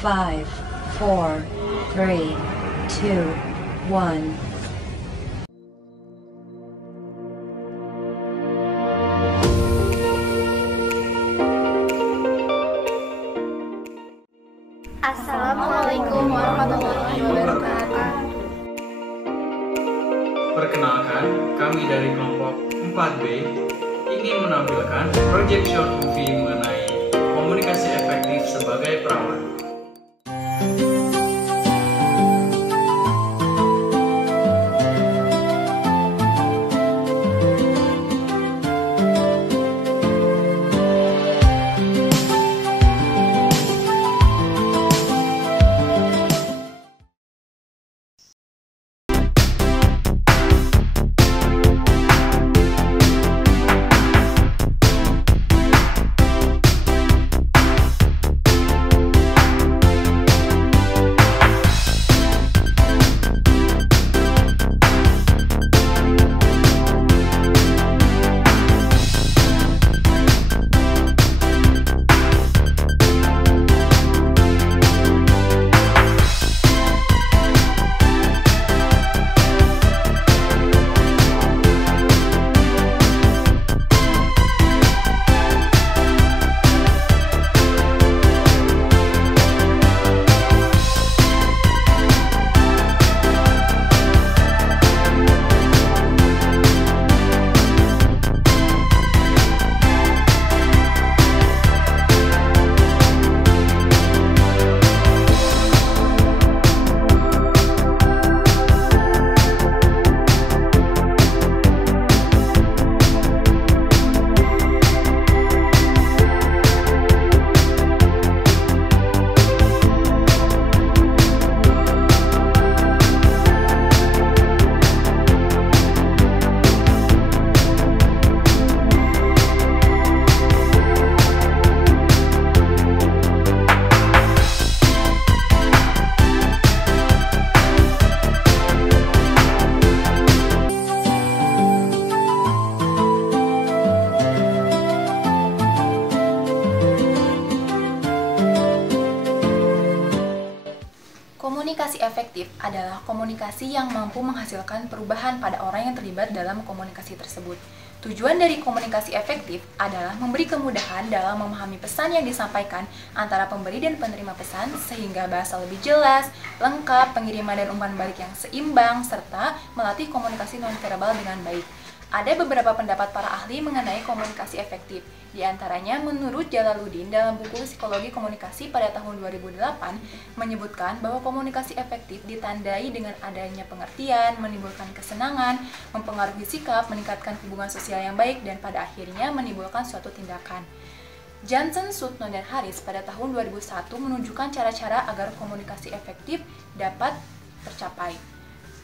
5, 4, 3, 2, 1. Assalamualaikum warahmatullahi wabarakatuh. Perkenalkan, kami dari kelompok 4B ingin menampilkan project short movie mengenai komunikasi efektif sebagai perawat. Komunikasi efektif adalah komunikasi yang mampu menghasilkan perubahan pada orang yang terlibat dalam komunikasi tersebut. Tujuan dari komunikasi efektif adalah memberi kemudahan dalam memahami pesan yang disampaikan antara pemberi dan penerima pesan sehingga bahasa lebih jelas, lengkap, pengiriman dan umpan balik yang seimbang, serta melatih komunikasi nonverbal dengan baik. Ada beberapa pendapat para ahli mengenai komunikasi efektif. Di antaranya, menurut Jalaluddin dalam buku Psikologi Komunikasi pada tahun 2008, menyebutkan bahwa komunikasi efektif ditandai dengan adanya pengertian, menimbulkan kesenangan, mempengaruhi sikap, meningkatkan hubungan sosial yang baik, dan pada akhirnya menimbulkan suatu tindakan. Johnson, Sutton, dan Harris pada tahun 2001 menunjukkan cara-cara agar komunikasi efektif dapat tercapai.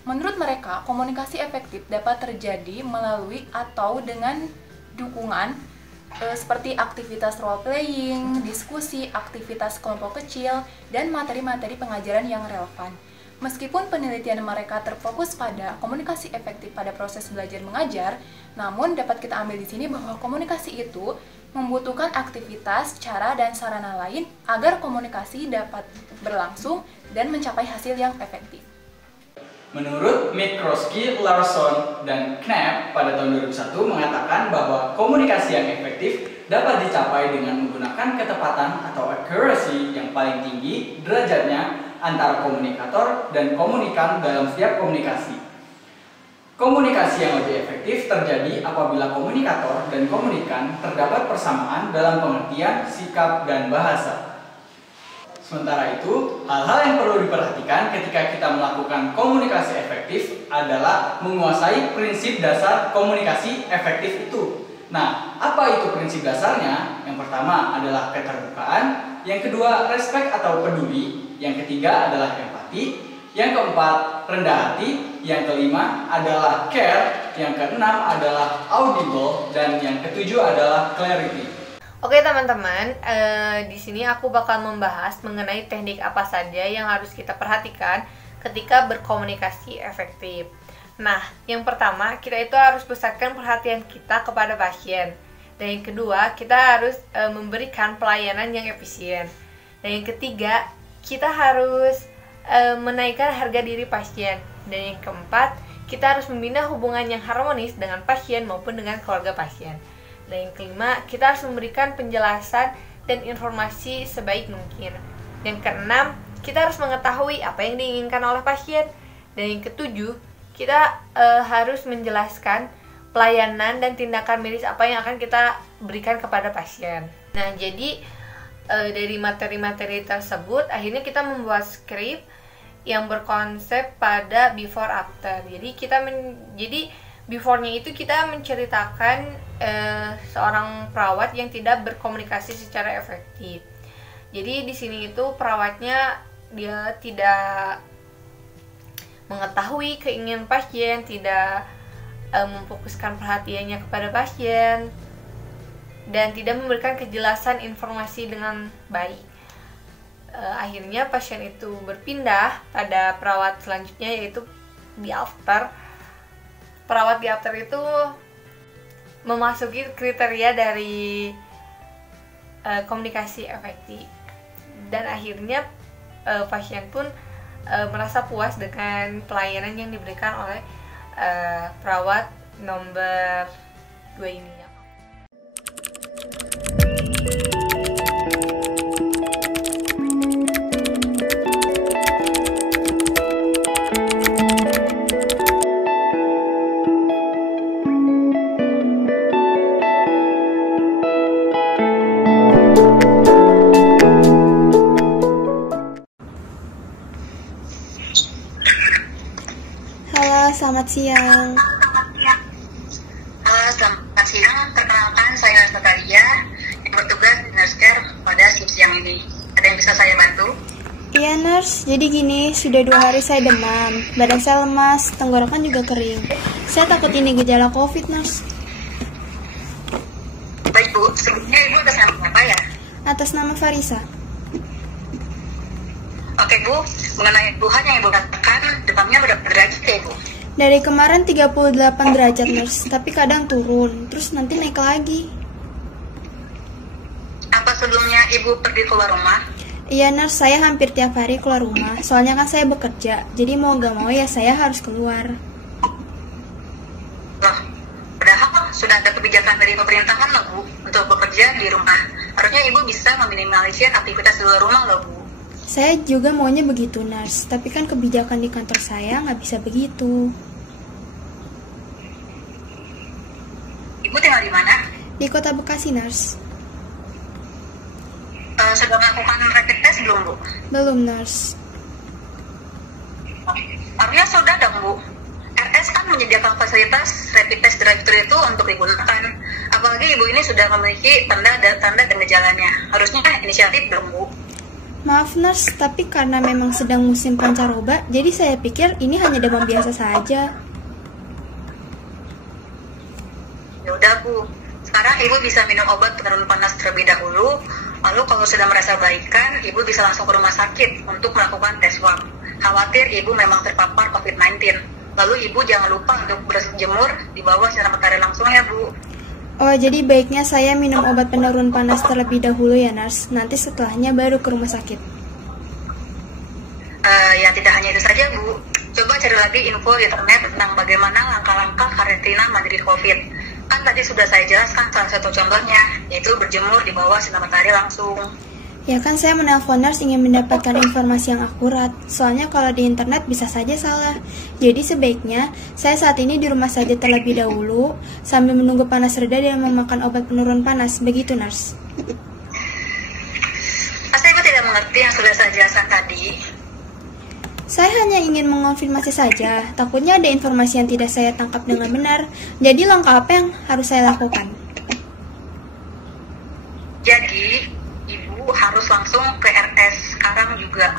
Menurut mereka, komunikasi efektif dapat terjadi melalui atau dengan dukungan seperti aktivitas role-playing, diskusi, aktivitas kelompok kecil, dan materi-materi pengajaran yang relevan. Meskipun penelitian mereka terfokus pada komunikasi efektif pada proses belajar mengajar, namun dapat kita ambil di sini bahwa komunikasi itu membutuhkan aktivitas, cara, dan sarana lain agar komunikasi dapat berlangsung dan mencapai hasil yang efektif. Menurut Minkowski, Larson, dan Knapp pada tahun 2001 mengatakan bahwa komunikasi yang efektif dapat dicapai dengan menggunakan ketepatan atau accuracy yang paling tinggi derajatnya antara komunikator dan komunikan dalam setiap komunikasi. Komunikasi yang lebih efektif terjadi apabila komunikator dan komunikan terdapat persamaan dalam pengertian, sikap, dan bahasa. Sementara itu, hal-hal yang perlu diperhatikan ketika kita melakukan komunikasi efektif adalah menguasai prinsip dasar komunikasi efektif itu. Nah, apa itu prinsip dasarnya? Yang pertama adalah keterbukaan, yang kedua respect atau peduli, yang ketiga adalah empati, yang keempat rendah hati, yang kelima adalah care, yang keenam adalah audible, dan yang ketujuh adalah clarity. Oke teman-teman, di sini aku bakal membahas mengenai teknik apa saja yang harus kita perhatikan ketika berkomunikasi efektif. Nah, yang pertama, kita itu harus pusatkan perhatian kita kepada pasien. Dan yang kedua, kita harus memberikan pelayanan yang efisien. Dan yang ketiga, kita harus menaikkan harga diri pasien. Dan yang keempat, kita harus membina hubungan yang harmonis dengan pasien maupun dengan keluarga pasien. Dan yang kelima, kita harus memberikan penjelasan dan informasi sebaik mungkin. Yang keenam, kita harus mengetahui apa yang diinginkan oleh pasien. Dan yang ketujuh, kita harus menjelaskan pelayanan dan tindakan medis apa yang akan kita berikan kepada pasien. Nah, jadi dari materi-materi tersebut, akhirnya kita membuat skrip yang berkonsep pada before after. Jadi before-nya itu kita menceritakan seorang perawat yang tidak berkomunikasi secara efektif. Jadi di sini itu perawatnya dia tidak mengetahui keinginan pasien, tidak memfokuskan perhatiannya kepada pasien, dan tidak memberikan kejelasan informasi dengan baik. Akhirnya pasien itu berpindah pada perawat selanjutnya, yaitu di after. Perawat di after itu memasuki kriteria dari komunikasi efektif, dan akhirnya pasien pun merasa puas dengan pelayanan yang diberikan oleh perawat nomor 2 ini. Halo, selamat siang. Halo, selamat siang. Perkenalkan, saya Nurse Natalia yang bertugas di Nurse Care pada shift siang ini. Ada yang bisa saya bantu? Iya, Nurse. Jadi gini, sudah 2 hari saya demam. Badan saya lemas, tenggorokan juga kering. Saya takut ini gejala COVID, Nurse. Baik, Bu. Sebelumnya Ibu atas nama apa ya? Atas nama Farisa. Oke, Bu. Mengenai Tuhan yang Ibu katakan, demamnya berapa derajat ya, Bu? Dari kemarin 38 derajat, Nurse. Tapi kadang turun, terus nanti naik lagi. Apa sebelumnya Ibu pergi keluar rumah? Iya, Nurse. Saya hampir tiap hari keluar rumah. Soalnya kan saya bekerja. Jadi mau gak mau ya saya harus keluar. Loh, padahal sudah ada kebijakan dari pemerintahan loh, Bu, untuk bekerja di rumah. Harusnya Ibu bisa meminimalisir aktivitas di luar rumah loh, Bu. Saya juga maunya begitu, Nurse. Tapi kan kebijakan di kantor saya nggak bisa begitu. Ibu tinggal di mana? Di kota Bekasi, Nurse. Sudah melakukan rapid test belum, Bu? Belum, Nurse. Harusnya sudah dong, Bu. RS kan menyediakan fasilitas rapid test drive-thru itu untuk digunakan. Apalagi Ibu ini sudah memiliki tanda dan gejalanya. Harusnya inisiatif dong, Bu. Maaf, Nurse, tapi karena memang sedang musim pancaroba, jadi saya pikir ini hanya demam biasa saja. Ya udah, Bu. Sekarang Ibu bisa minum obat penurun panas terlebih dahulu. Lalu kalau sudah merasa baikan, Ibu bisa langsung ke rumah sakit untuk melakukan tes swab. Khawatir Ibu memang terpapar COVID-19. Lalu Ibu jangan lupa untuk berjemur di bawah sinar matahari langsung ya, Bu. Oh, jadi baiknya saya minum obat penurun panas terlebih dahulu ya, Nurse. Nanti setelahnya baru ke rumah sakit. Ya tidak hanya itu saja, Bu. Coba cari lagi info di internet tentang bagaimana langkah-langkah karantina mandiri COVID. Kan tadi sudah saya jelaskan salah satu contohnya, yaitu berjemur di bawah sinar matahari langsung. Ya kan saya menelpon Nurse ingin mendapatkan informasi yang akurat. Soalnya kalau di internet bisa saja salah. Jadi sebaiknya saya saat ini di rumah saja terlebih dahulu sambil menunggu panas reda dan memakan obat penurun panas. Begitu, Nurse. Pasti Ibu tidak mengerti yang sudah saya jelaskan tadi. Saya hanya ingin mengonfirmasi saja. Takutnya ada informasi yang tidak saya tangkap dengan benar. Jadi langkah apa yang harus saya lakukan? Jadi Ibu harus langsung ke RS sekarang juga.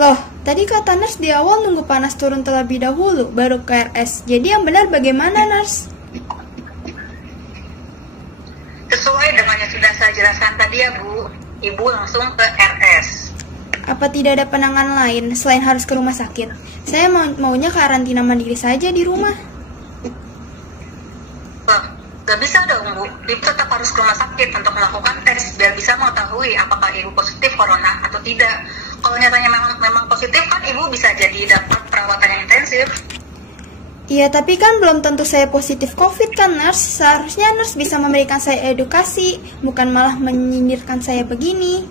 Loh, tadi kata Nurse di awal nunggu panas turun terlebih dahulu, baru ke RS. Jadi yang benar bagaimana, Nurse? Sesuai dengan yang sudah saya jelaskan tadi ya, Bu. Ibu langsung ke RS. Apa tidak ada penanganan lain selain harus ke rumah sakit? Saya maunya karantina mandiri saja di rumah. Loh, gak bisa dong, Bu. Ibu tetap harus ke rumah sakit untuk melakukan tes biar bisa mengetahui apakah Ibu positif corona atau tidak. Kalau nyatanya memang positif kan ibu bisa jadi dapat perawatan yang intensif. Iya, tapi kan belum tentu saya positif COVID kan, nurse. Seharusnya nurse bisa memberikan saya edukasi, bukan malah menyindirkan saya begini.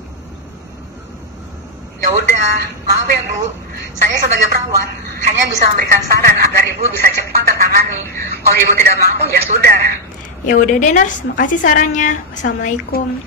Ya udah, maaf ya Bu. Saya sebagai perawat hanya bisa memberikan saran agar ibu bisa cepat tertangani. Kalau ibu tidak mampu, ya sudah. Ya udah deh, nurse. Makasih sarannya. Wassalamualaikum.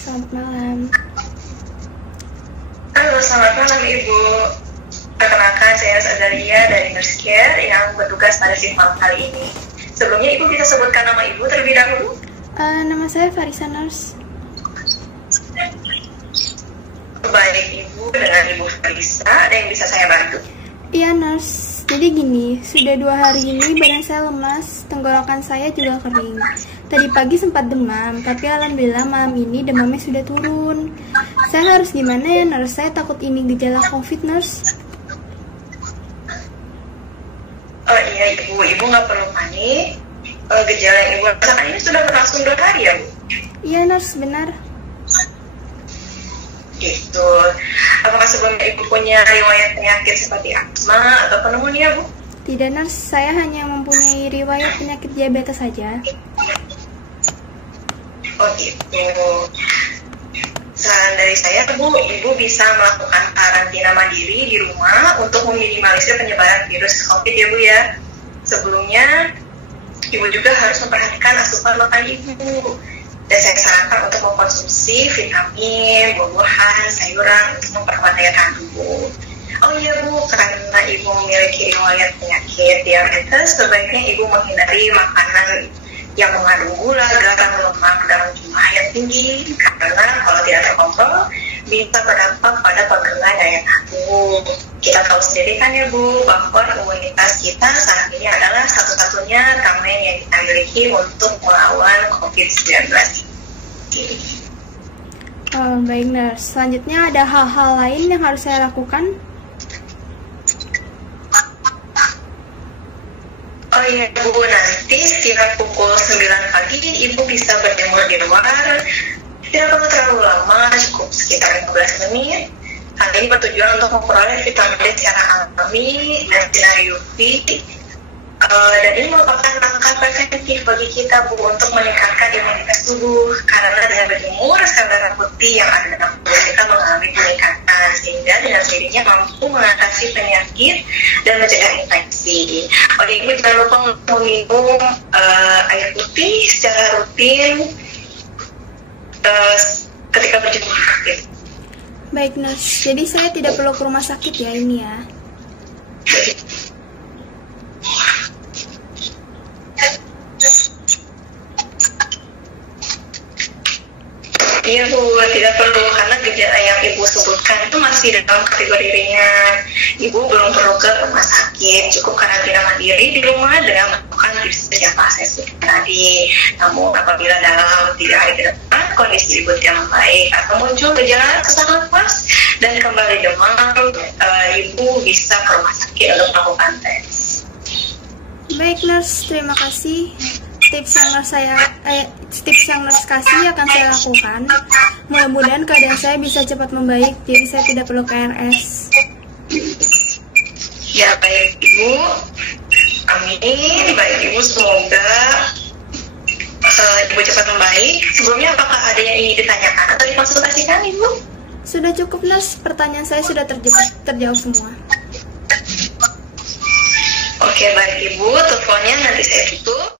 Selamat malam. Halo, selamat malam Ibu. Perkenalkan, saya Nurse Azalia dari Nurse Care yang bertugas pada shift malam kali ini. Sebelumnya Ibu bisa sebutkan nama Ibu terlebih dahulu? Nama saya Farisa, nurse. Baik Ibu, dengan Ibu Farisa, ada yang bisa saya bantu? Iya, nurse. Jadi gini, sudah 2 hari ini badan saya lemas, tenggorokan saya juga kering. Tadi pagi sempat demam, tapi alhamdulillah malam ini demamnya sudah turun. Saya harus gimana ya, nurse? Saya takut ini gejala COVID, nurse. Oh iya Ibu, Ibu nggak perlu panik. Gejala yang Ibu rasakan ini sudah berlangsung 2 hari ya Bu? Iya, nurse, benar. Gitu. Apakah sebelumnya Ibu punya riwayat penyakit seperti asma atau pneumonia Bu? Tidak, nurse. Saya hanya mempunyai riwayat penyakit diabetes saja. Oh gitu. Saran dari saya Bu, Ibu bisa melakukan karantina mandiri di rumah untuk meminimalisir penyebaran virus COVID ya Bu ya. Sebelumnya, Ibu juga harus memperhatikan asupan makan Ibu. Dan saya sarankan untuk mengkonsumsi vitamin, buah-buahan, sayuran untuk memperkuat daya tahan tubuh. Oh iya Bu, karena Ibu memiliki riwayat penyakit diabetes, sebaiknya Ibu menghindari makanan yang mengandung gula, garam, lemak dalam jumlah yang tinggi, karena kalau tidak terkontrol bisa berdampak pada penurunan daya tahan tubuh. Kita tahu sendiri kan ya Bu, bahwa imunitas kita saat ini adalah satu-satunya tameng yang kita miliki untuk melawan COVID-19. Oh, baik, nurse. Selanjutnya ada hal-hal lain yang harus saya lakukan? Oh iya Bu, nanti setiap pukul 9 pagi Ibu bisa berjemur di luar. Tidak perlu terlalu lama, cukup sekitar 15 menit. Hal ini bertujuan untuk memperoleh vitamin D secara alami dan sinar UV. Dan ini merupakan langkah preventif bagi kita Bu untuk meningkatkan imunitas tubuh, karena dengan berjemur sel darah putih yang ada dalam tubuh kita mengalami peningkatan, sehingga dengan sendirinya mampu mengatasi penyakit dan mencegah infeksi. Oleh Ibu jangan lupa meminum air putih secara rutin ketika berjemur. Baik, nurse. Jadi saya tidak perlu ke rumah sakit ya ini ya? Iya Bu, tidak perlu, karena gejala yang Ibu sebutkan itu masih dalam kategori ringan. Ibu belum perlu ke rumah sakit, cukup karantina mandiri di rumah dengan melakukan tips yang saya sebutkan tadi. Namun apabila dalam 3 hari ke depan kondisi Ibu tidak membaik atau muncul gejala sesak nafas dan kembali demam, Ibu bisa ke rumah sakit untuk melakukan tes. Baik, nurse. Terima kasih. Tips yang nurse kasih akan saya lakukan. Mudah-mudahan keadaan saya bisa cepat membaik, jadi saya tidak perlu KRS. Ya baik Ibu, amin. Baik Ibu, semoga Ibu cepat membaik. Sebelumnya apakah ada yang ingin ditanyakan atau dikonsultasikan Ibu? Sudah cukup, nurse. Pertanyaan saya sudah terjawab semua. Oke baik Ibu, teleponnya nanti saya tutup.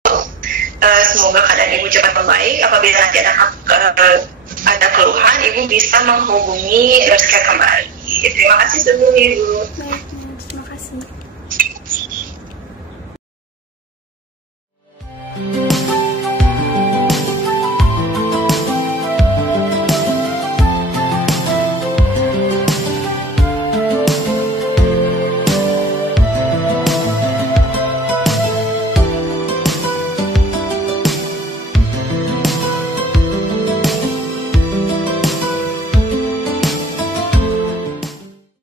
Semoga keadaan Ibu cepat membaik. Apabila nanti ada keluhan, Ibu bisa menghubungi Nurse Care kembali. Terima kasih sebelumnya Ibu. Baik, nurse. Terima kasih.